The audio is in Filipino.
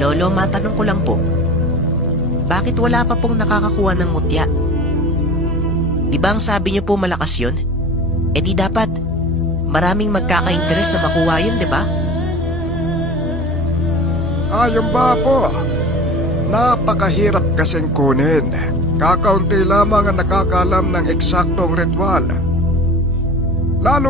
Lolo, matanong ko lang po. Bakit wala pa pong nakakakuha ng mutya? Di ba ang sabi niyo po malakas yun? Eh di dapat maraming magkaka-interes na makuha yun, di ba? Ayon ba po? Napakahirap kasing kunin. Kakaunti lamang ang nakakalam ng eksaktong ritual. Lalo